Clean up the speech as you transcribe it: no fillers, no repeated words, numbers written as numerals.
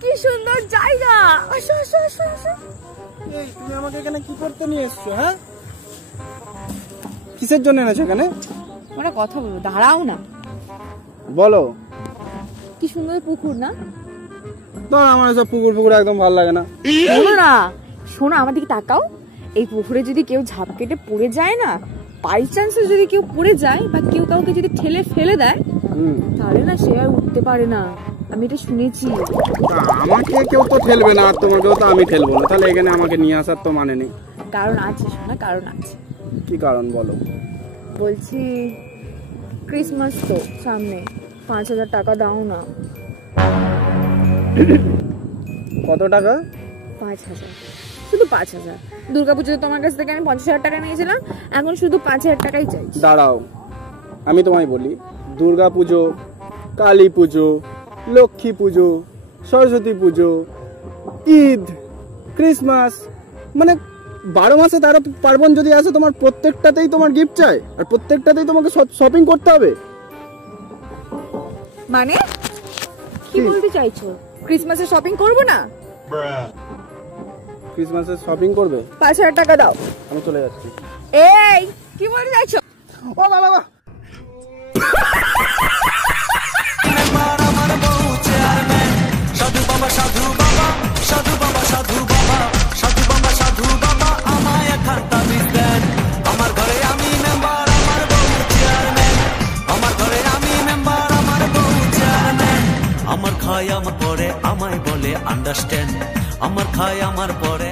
কি সুন্দর জায়গা। আসো আসো আসো আসো। এই তুমি আমাকে এখানে কি করতে নিয়ে এসছো? হ্যাঁ, কিসের জন্য এনেছো এখানে? আমরা কথা বলবো, দাঁড়াও না। বলো। কি সুন্দর পুকুর না? ধর, আমার এসব পুকুর একদম ভালো লাগে না। শোনো না, শোনো আমার দিকে তাকাও। এই পুকুরে যদি কেউ ঝাঁপ কেটে পড়ে যায় না, বাই চান্সে যদি কেউ পড়ে যায় বা কেউ কাউকে যদি ঠেলে ফেলে দেয়, তাহলে না সে আর উঠতে পারে না। আমি এটা শুনেছি। আমাকে কেউ তো ঠেলবে না, আর তোমাকেও তো আমি ঠেলবো না, তাহলে এখানে আমাকে নিয়ে আসার তো মানে নেই। কারণ আছে শোনা, কারণ আছে। কি কারণ বলো? বলছি ক্রিসমাস তো সামনে, 5,000 টাকা দাও না। কত টাকা? 5,000, শুধু 5,000। দুর্গাপুজোতে তোমার কাছ থেকে আমি 50,000 টাকা নিয়েছিলাম, এখন শুধু 5,000 টাকাই চাইছি। দাঁড়াও, আমি তোমায় বলি, দুর্গা পুজো, কালী পুজো, লক্ষ্মী পুজো, সরস্বতী পুজো, ঈদ, ক্রিসমাস, মানে 12 মাসে 13 পার্বণ যদি আসে, তোমার প্রত্যেকটাতেই তোমার গিফট চাই, আর প্রত্যেকটাতেই তোমাকে শপিং করতে হবে। মানে কি বলতে চাইছো? ক্রিসমাসে শপিং করব না? ক্রিসমাসে শপিং করবে? 5,000 টাকা দাও। আমি চলে যাচ্ছি। এই কি বলতে চাইছো? ও বাবা, আমার খায় আমার পরে আমায় বলে আন্ডারস্ট্যান্ড, আমার খায় আমার পরে